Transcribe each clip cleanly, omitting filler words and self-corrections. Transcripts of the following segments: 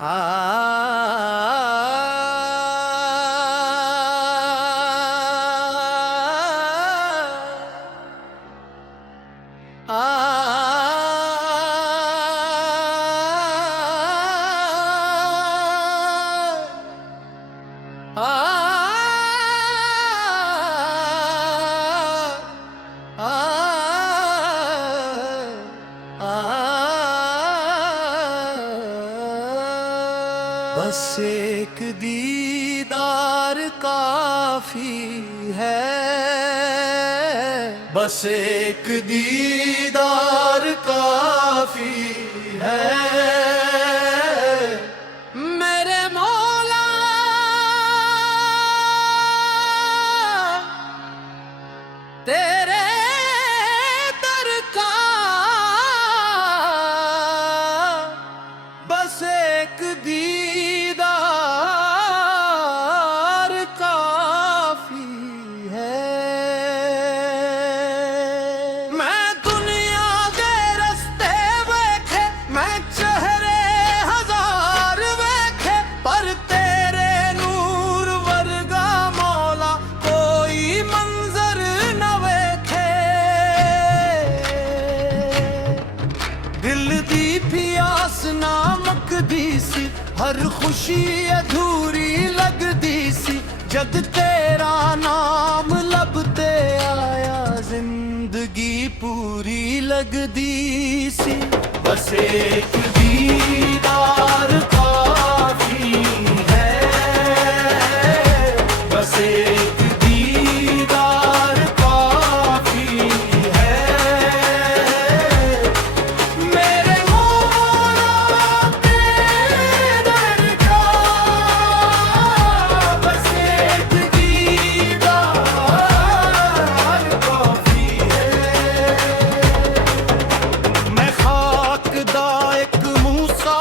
आ बस एक दीदार काफी है, बस एक दीदार काफी है मेरे मौला। तेरे दर का बस एक दीदार काफी है। मैं दुनिया दे रस्ते वेखे, मैं चेहरे हजार वेखे, पर तेरे नूर वर्गा मौला कोई मंजर न वेखे। दिल दी प्यास नामक दी सी, हर खुशी अधूरी लगदी सी, जद तेरा नाम लबते आया जिंदगी पूरी लगदी सी। बस एक दीदार काफी है, बस एक दीदार काफी है मेरे मौला। तेरे दर का बस एक दीदार काफी है। मैं खाक दा एक मूसा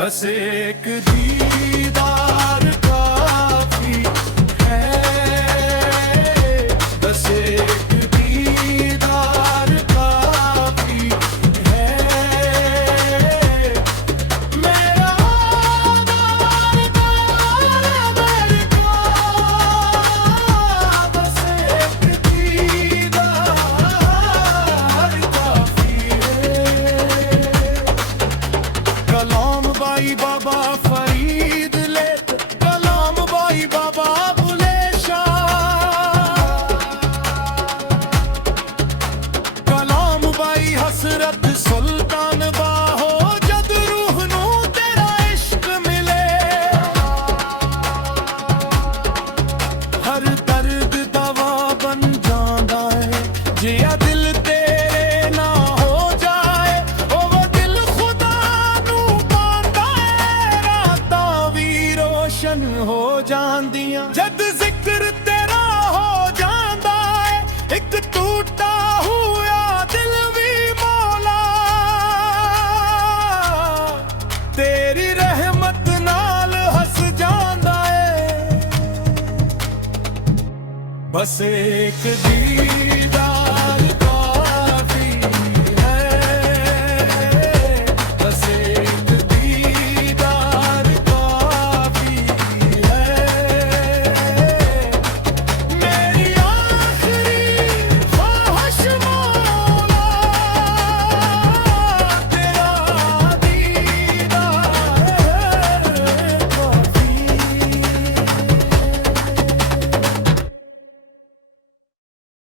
बस एक दीदार काफी है, बस एक दीदार काफी है। मेरा बस एक दीदार काफी है। कलाम बाई बाबा फरीद ले, कलाम बाई बाबा बुले शाह, कलाम बाई हसरत सुल्तान बाहो, जद रूह नू तेरा इश्क मिले। हर दर्द दवा बन जांदा है, जिया दिल तेरे ना हो जाए, ओ वो दिल खुदा नू पांदा है, रातां वी रोशन हो जांदियां जद जिक्र तेरा हो जांदा है। एक टूटा हुआ दिल भी मौला तेरी रहमत नाल हस जांदा है। बस एक दीदार